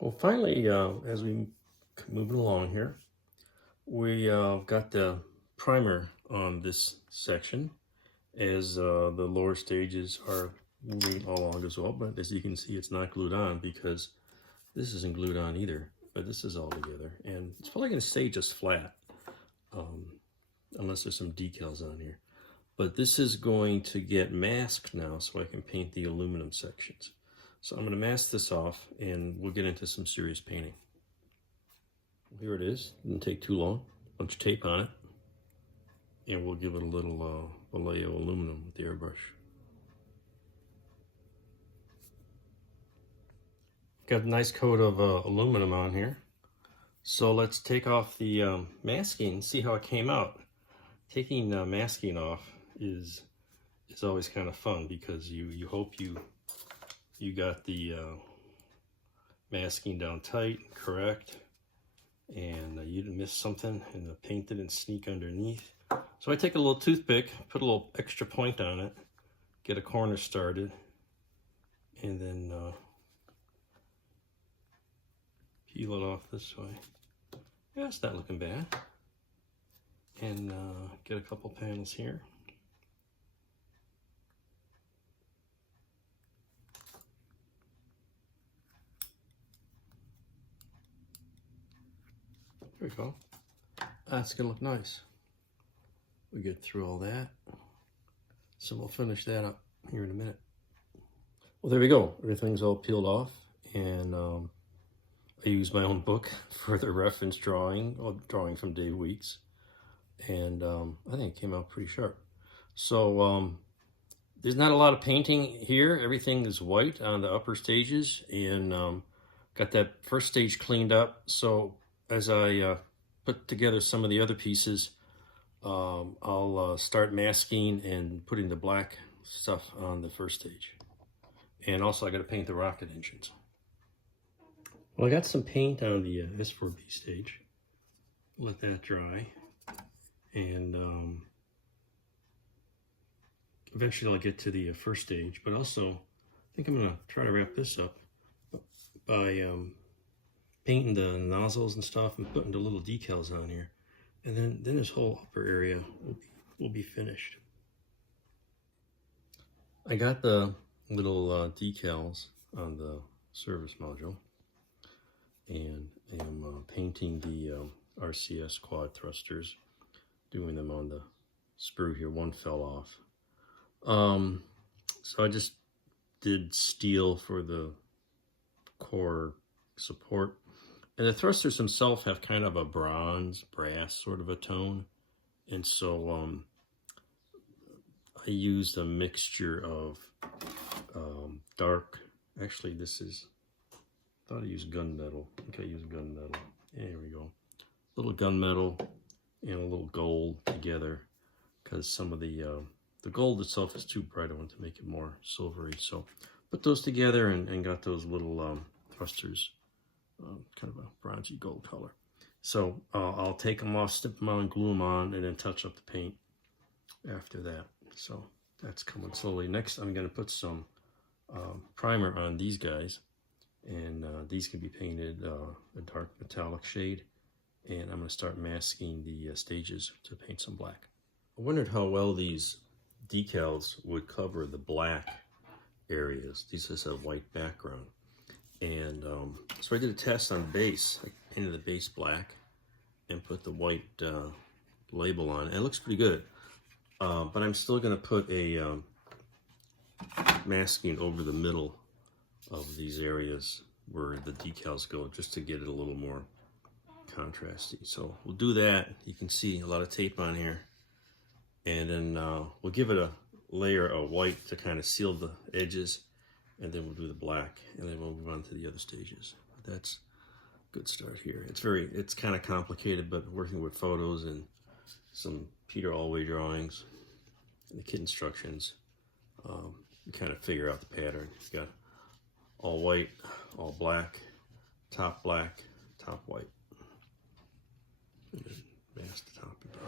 Well, finally, as we moving along here, we got the primer on this section as the lower stages are moving along as well. But as you can see, it's not glued on because this isn't glued on either, but this is all together. And it's probably going to stay just flat unless there's some decals on here. But this is going to get masked now so I can paint the aluminum sections. So I'm going to mask this off and we'll get into some serious painting. Here it is. Didn't take too long. Bunch of tape on it. And we'll give it a little Vallejo aluminum with the airbrush. Got a nice coat of aluminum on here. So let's take off the masking and see how it came out. Taking masking off is always kind of fun because you hope you got the masking down tight, correct, and you didn't miss something and the paint didn't sneak underneath. So I take a little toothpick, put a little extra point on it, get a corner started, and then peel it off this way. Yeah, it's not looking bad. And get a couple panels here. There we go. That's gonna look nice. We get through all that. So we'll finish that up here in a minute. Well, there we go. Everything's all peeled off, and I used my own book for the reference drawing from Dave Weeks, and I think it came out pretty sharp. So there's not a lot of painting here. Everything is white on the upper stages, and got that first stage cleaned up. So as I put together some of the other pieces, I'll start masking and putting the black stuff on the first stage. And also I got to paint the rocket engines. Well, I got some paint on the S4B stage. Let that dry. And eventually I'll get to the first stage, but also I think I'm going to try to wrap this up by painting the nozzles and stuff and putting the little decals on here. And then this whole upper area will be finished. I got the little decals on the service module, and I'm painting the RCS quad thrusters, doing them on the sprue here. One fell off. So I just did steel for the core support. And the thrusters themselves have kind of a bronze, brass sort of a tone. And so I used a mixture of dark, actually this is, I thought I used gunmetal. I think I used gunmetal. There we go. A little gunmetal and a little gold together, because some of the gold itself is too bright. I want to make it more silvery. So put those together and got those little thrusters. Kind of a bronzy gold color. So I'll take them off, snip them on, glue them on, and then touch up the paint after that. So that's coming slowly. Next, I'm going to put some primer on these guys, and these can be painted a dark metallic shade, and I'm going to start masking the stages to paint some black. I wondered how well these decals would cover the black areas. These just have white background. And so I did a test on base. I painted the base black and put the white label on. And it looks pretty good. But I'm still going to put a masking over the middle of these areas where the decals go, just to get it a little more contrasty. So we'll do that. You can see a lot of tape on here. And then we'll give it a layer of white to kind of seal the edges. And then we'll do the black, and then we'll move on to the other stages. But that's a good start here. It's kind of complicated, but working with photos and some Peter Alway drawings and the kit instructions, you kind of figure out the pattern. You got all white, all black, top white, and then mask the top and bottom.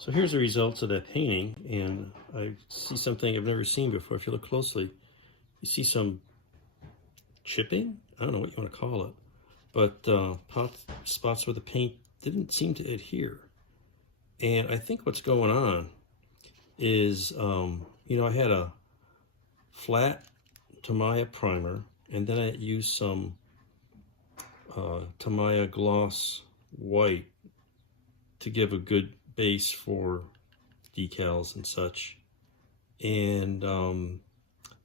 So here's the results of that painting, and I see something I've never seen before. If you look closely, you see some chipping? I don't know what you want to call it, but spots where the paint didn't seem to adhere. And I think what's going on is, you know, I had a flat Tamiya primer, and then I used some Tamiya gloss white to give a good base for decals and such. And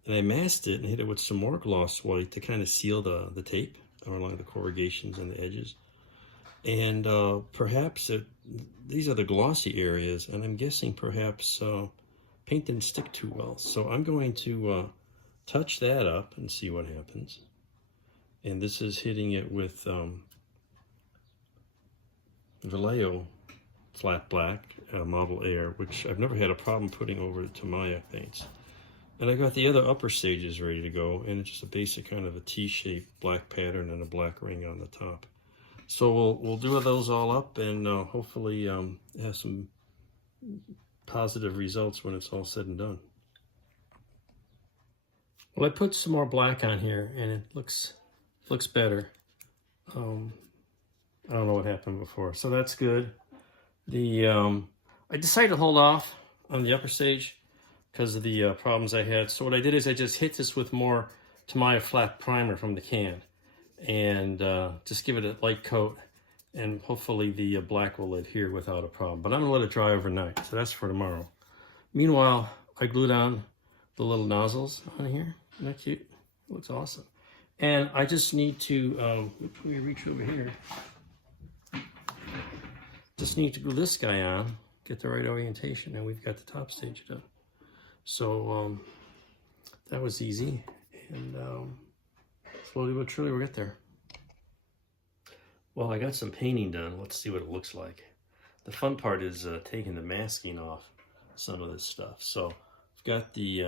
I masked it and hit it with some more gloss white to kind of seal the tape along the corrugations and the edges. And perhaps these are the glossy areas, and I'm guessing perhaps paint didn't stick too well. So I'm going to touch that up and see what happens. And this is hitting it with Vallejo flat black Model Air, which I've never had a problem putting over the Tamiya paints. And I got the other upper stages ready to go, and it's just a basic kind of a T-shaped black pattern and a black ring on the top. So we'll do those all up, and hopefully have some positive results when it's all said and done. Well, I put some more black on here, and it looks better. I don't know what happened before, so that's good. I decided to hold off on the upper stage because of the problems I had. So what I did is I just hit this with more Tamiya flat primer from the can, and just give it a light coat, and hopefully the black will adhere without a problem. But I'm gonna let it dry overnight, so that's for tomorrow. Meanwhile, I glued on the little nozzles on here. Isn't that cute? It looks awesome. And I just need to, if we reach over here, just need to glue this guy on, get the right orientation, and we've got the top stage done. So that was easy, and slowly but surely we'll get there. Well, I got some painting done. Let's see what it looks like. The fun part is taking the masking off some of this stuff. So I've got the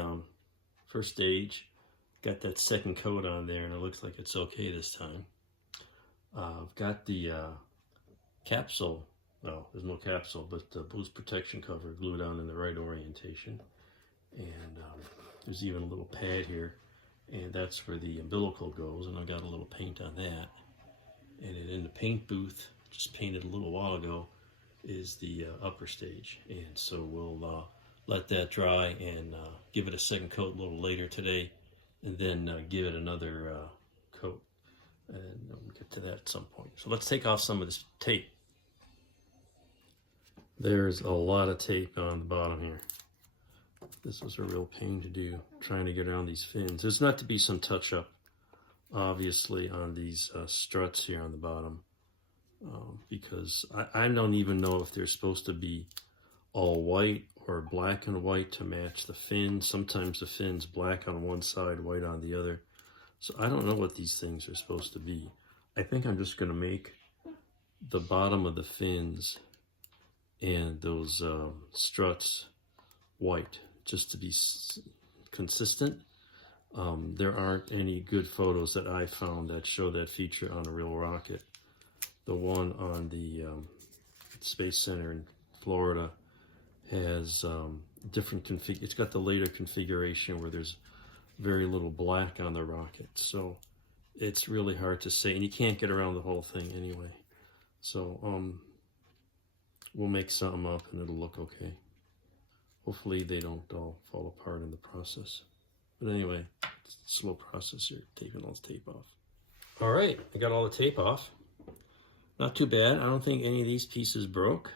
first stage, got that second coat on there, and it looks like it's okay this time. I've got the capsule. No, there's no capsule, but the boost protection cover glued on in the right orientation. And there's even a little pad here, and that's where the umbilical goes, and I got a little paint on that. And in the paint booth, just painted a little while ago, is the upper stage. And so we'll let that dry and give it a second coat a little later today, and then give it another coat. And we'll get to that at some point. So let's take off some of this tape. There's a lot of tape on the bottom here. This was a real pain to do, trying to get around these fins. There's not to be some touch-up, obviously, on these struts here on the bottom, because I don't even know if they're supposed to be all white or black and white to match the fin. Sometimes the fin's black on one side, white on the other. So I don't know what these things are supposed to be. I think I'm just going to make the bottom of the fins and those struts white, just to be consistent. There aren't any good photos that I found that show that feature on a real rocket. The one on the Space Center in Florida has different config. It's got the later configuration where there's very little black on the rocket, so it's really hard to say, and you can't get around the whole thing anyway. So we'll make something up and it'll look okay. Hopefully they don't all fall apart in the process. But anyway, it's a slow process here, taking all this tape off. All right, I got all the tape off. Not too bad. I don't think any of these pieces broke.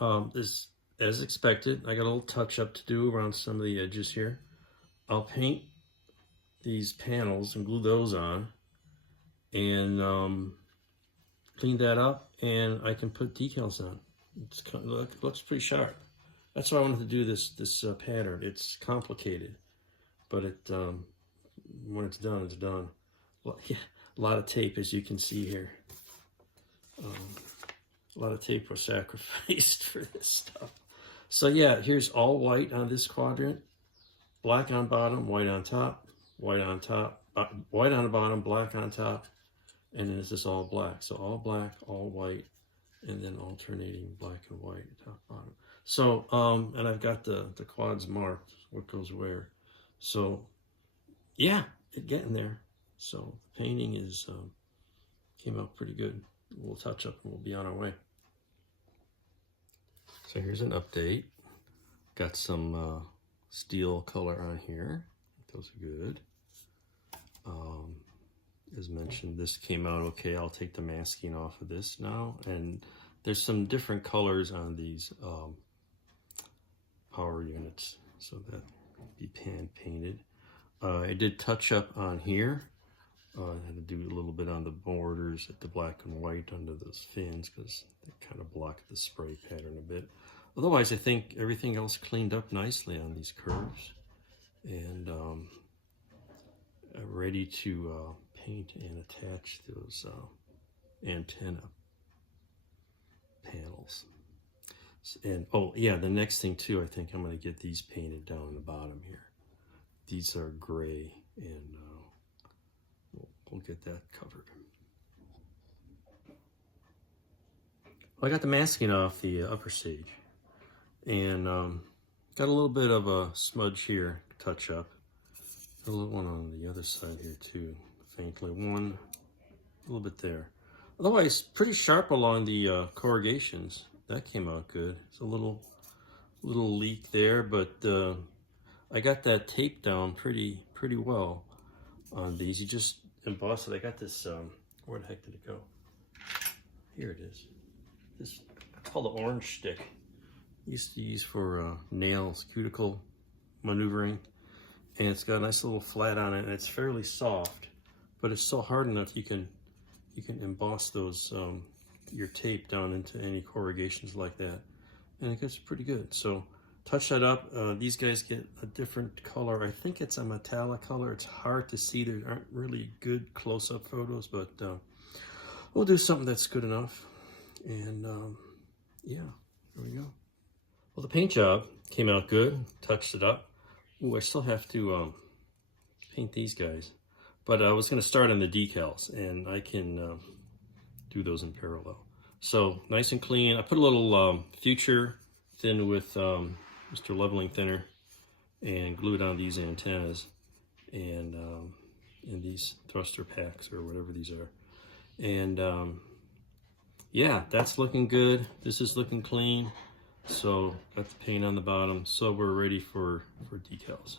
As expected, I got a little touch up to do around some of the edges here. I'll paint these panels and glue those on, and clean that up, and I can put decals on. It looks pretty sharp. That's why I wanted to do this pattern. It's complicated, but when it's done, it's done. Yeah, a lot of tape, as you can see here. A lot of tape was sacrificed for this stuff. So yeah, here's all white on this quadrant, black on bottom, white on top, white on top, white on the bottom, black on top, and then it's just all black. So all black, all white, and then alternating black and white top bottom. So and I've got the quads marked, what goes where. So yeah, it's getting there. So the painting is came out pretty good. We'll touch up and we'll be on our way. So here's an update. Got some steel color on here. Those are good. As mentioned, this came out okay. I'll take the masking off of this now. And there's some different colors on these power units, so that be pan painted. I did touch up on here. I had to do a little bit on the borders at the black and white under those fins because they kind of blocked the spray pattern a bit. Otherwise, I think everything else cleaned up nicely on these curves. And I'm ready to paint and attach those antenna panels. And oh yeah, the next thing too, I think I'm going to get these painted down the bottom here. These are gray, and we'll get that covered. Well, I got the masking off the upper stage, and got a little bit of a smudge here, touch up. A little one on the other side here too, faintly. One, a little bit there. Otherwise, pretty sharp along the corrugations. That came out good. It's a little leak there, but I got that tape down pretty well on these. You just emboss it. I got this. Where the heck did it go? Here it is. This called the orange stick. Used to use for nails, cuticle maneuvering. And it's got a nice little flat on it, and it's fairly soft, but it's still hard enough you can emboss those your tape down into any corrugations like that, and it gets pretty good. So touch that up. These guys get a different color. I think it's a metallic color. It's hard to see. There aren't really good close-up photos, but we'll do something that's good enough. And yeah, there we go. Well, the paint job came out good. Touched it up. Ooh, I still have to paint these guys, but I was going to start on the decals, and I can do those in parallel. So nice and clean. I put a little Future thin with Mr. Leveling Thinner and glued on these antennas and in these thruster packs or whatever these are. And yeah, that's looking good. This is looking clean. So got the paint on the bottom, so we're ready for decals.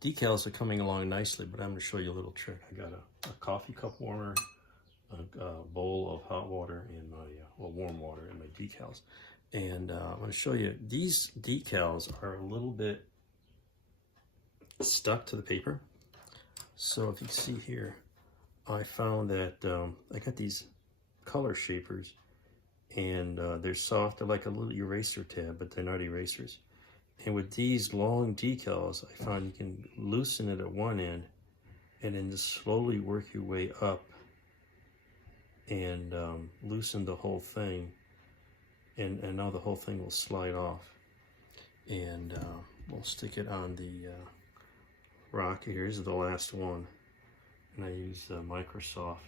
Decals are coming along nicely, but I'm going to show you a little trick. I got a coffee cup warmer, a bowl of hot water, and my warm water, and my decals. And I'm going to show you, these decals are a little bit stuck to the paper. So if you see here, I found that I got these color shapers, and they're soft. They're like a little eraser tab, but they're not erasers. And with these long decals, I found you can loosen it at one end and then just slowly work your way up and loosen the whole thing. And now the whole thing will slide off. And we'll stick it on the rocket. Here's the last one. And I use Microsoft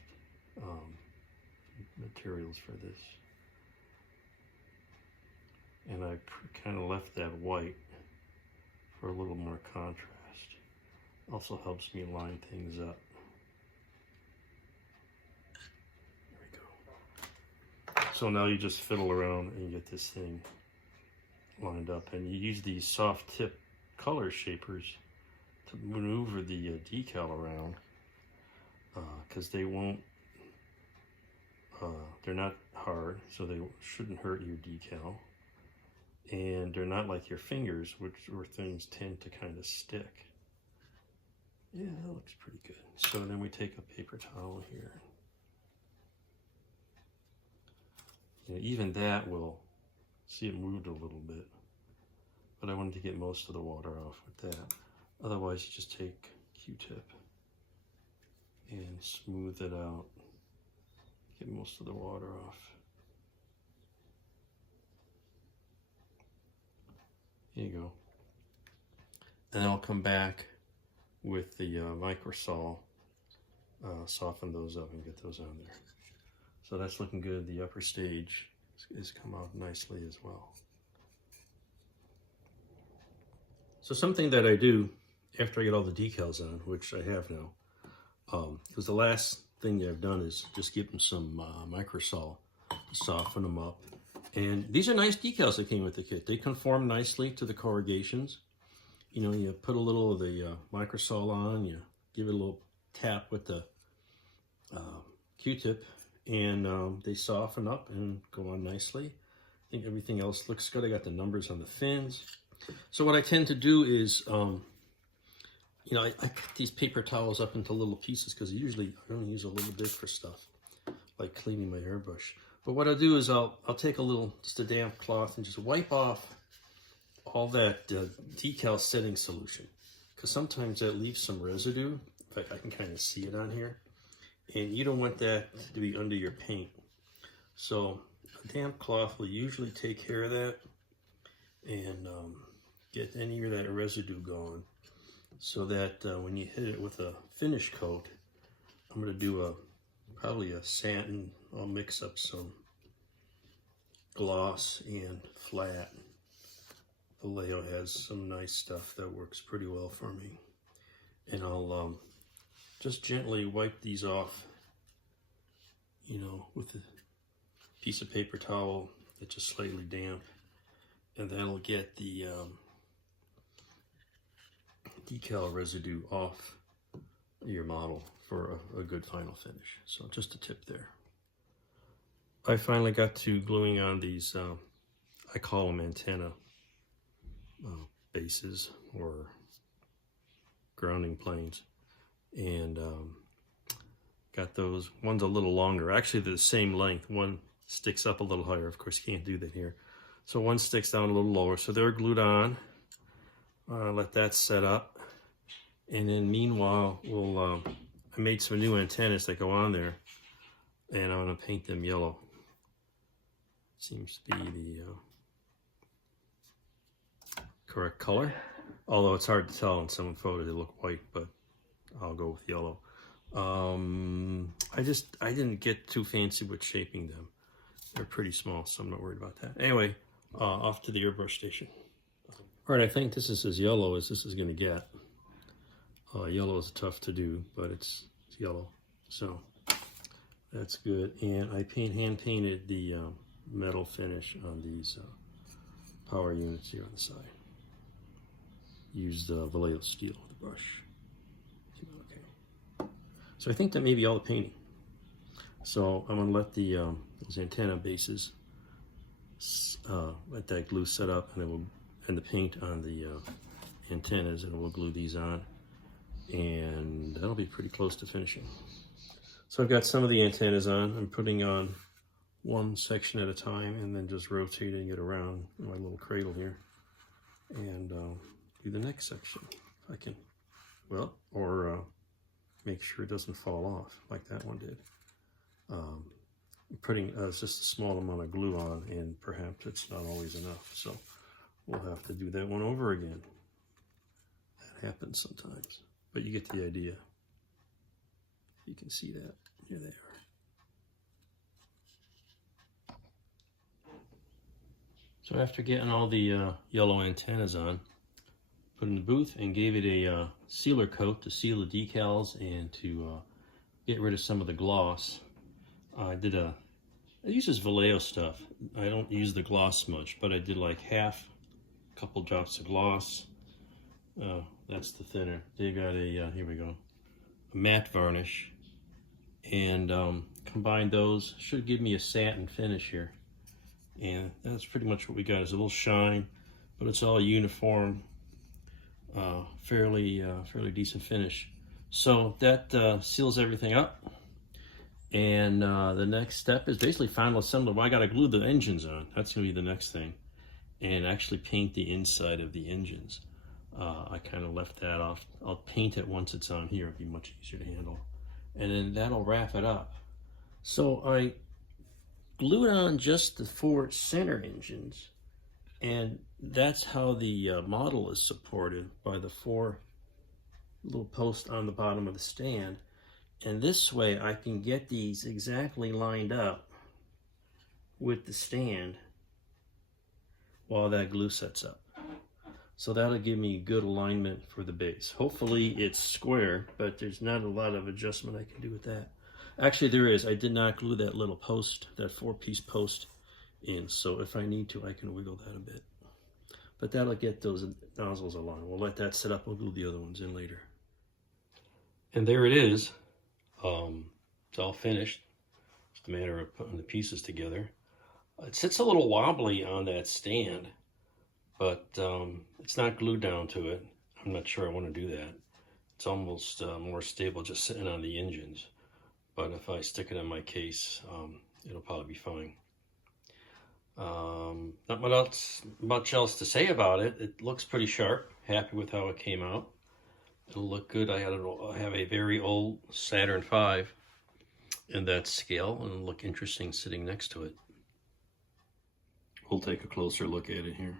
materials for this. And I kind of left that white for a little more contrast. Also helps me line things up. There we go. So now you just fiddle around and you get this thing lined up. And you use these soft tip color shapers to maneuver the decal around, because they won't, they're not hard, so they shouldn't hurt your decal. And they're not like your fingers, where things tend to kind of stick. Yeah, that looks pretty good. So then we take a paper towel here. You know, even that will, see it moved a little bit. But I wanted to get most of the water off with that. Otherwise, you just take Q-tip and smooth it out. Get most of the water off. Here you go. And I'll come back with the microsol, soften those up and get those on there. So that's looking good. The upper stage has come out nicely as well. So something that I do after I get all the decals on, which I have now, because the last thing that I've done is just give them some microsol to soften them up. And these are nice decals that came with the kit. They conform nicely to the corrugations. You know, you put a little of the microsol on, you give it a little tap with the Q-tip, and they soften up and go on nicely. I think everything else looks good. I got the numbers on the fins. So what I tend to do is, you know, I cut these paper towels up into little pieces because usually I only use a little bit for stuff, like cleaning my airbrush. But what I'll do is I'll take a little, just a damp cloth, and just wipe off all that decal setting solution, because sometimes that leaves some residue. In fact, I can kind of see it on here, and you don't want that to be under your paint. So a damp cloth will usually take care of that and get any of that residue gone, so that when you hit it with a finish coat, I'm going to do probably a satin. I'll mix up some gloss and flat. Vallejo has some nice stuff that works pretty well for me. And I'll just gently wipe these off, you know, with a piece of paper towel that's just slightly damp. And that'll get the decal residue off your model for a good final finish. So just a tip there. I finally got to gluing on these, I call them antenna bases or grounding planes, and got those. One's a little longer. Actually, they're the same length. One sticks up a little higher. Of course, you can't do that here. So one sticks down a little lower. So they're glued on. Let that set up. And then meanwhile, I made some new antennas that go on there, and I'm going to paint them yellow. Seems to be the correct color, although it's hard to tell in some photos. They look white, but I'll go with yellow. I didn't get too fancy with shaping them. They're pretty small, so I'm not worried about that. Anyway, off to the airbrush station. All right, I think this is as yellow as this is going to get. Yellow is tough to do, but it's yellow, so that's good. And I hand painted the metal finish on these power units here on the side. Used Vallejo steel with the brush. Okay. So I think that may be all the painting. So I'm going to let the those antenna bases, let that glue set up, and the paint on the antennas, and we'll glue these on, and that'll be pretty close to finishing. So I've got some of the antennas on. I'm putting on one section at a time, and then just rotating it around my little cradle here, and do the next section if I can. Well, or make sure it doesn't fall off like that one did. Putting just a small amount of glue on, and perhaps it's not always enough, so we'll have to do that one over again. That happens sometimes, but you get the idea. You can see that. Here they are. So after getting all the yellow antennas on, put in the booth and gave it a sealer coat to seal the decals and to get rid of some of the gloss. I use this Vallejo stuff. I don't use the gloss much, but I did like a couple drops of gloss. That's the thinner. They got a, here we go, a matte varnish. And combine those, should give me a satin finish here. And that's pretty much what we got, is a little shine, but it's all uniform, fairly decent finish. So that seals everything up. And the next step is basically final assembly. Well, I gotta glue the engines on. That's gonna be the next thing. And actually paint the inside of the engines. I kind of left that off. I'll paint it once it's on here. It'll be much easier to handle. And then that'll wrap it up. So I glued on just the 4 center engines, and that's how the model is supported, by the 4 little posts on the bottom of the stand. And this way I can get these exactly lined up with the stand while that glue sets up. So that'll give me good alignment for the base. Hopefully it's square, but there's not a lot of adjustment I can do with that. Actually there is. I did not glue that little post, that 4-piece post in. So if I need to, I can wiggle that a bit. But that'll get those nozzles aligned. We'll let that set up. We'll glue the other ones in later. And there it is. It's all finished. It's a matter of putting the pieces together. It sits a little wobbly on that stand, but it's not glued down to it. I'm not sure I want to do that. It's almost more stable just sitting on the engines. But if I stick it in my case, it'll probably be fine. Not much else to say about it. It looks pretty sharp. Happy with how it came out. It'll look good. I have a very old Saturn V in that scale, and it'll look interesting sitting next to it. We'll take a closer look at it here.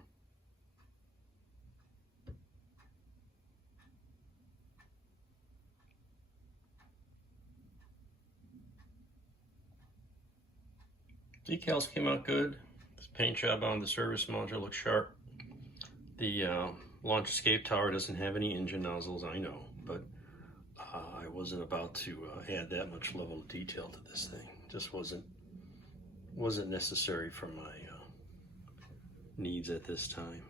Decals came out good. This paint job on the service module looks sharp. The launch escape tower doesn't have any engine nozzles, I know, but I wasn't about to add that much level of detail to this thing. Just wasn't necessary for my needs at this time.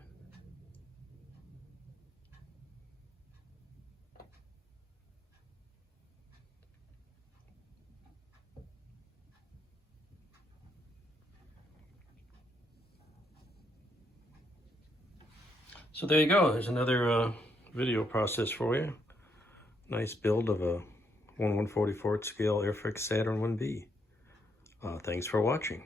So there you go. There's another video process for you. Nice build of a 1/144th scale Airfix Saturn IB. Thanks for watching.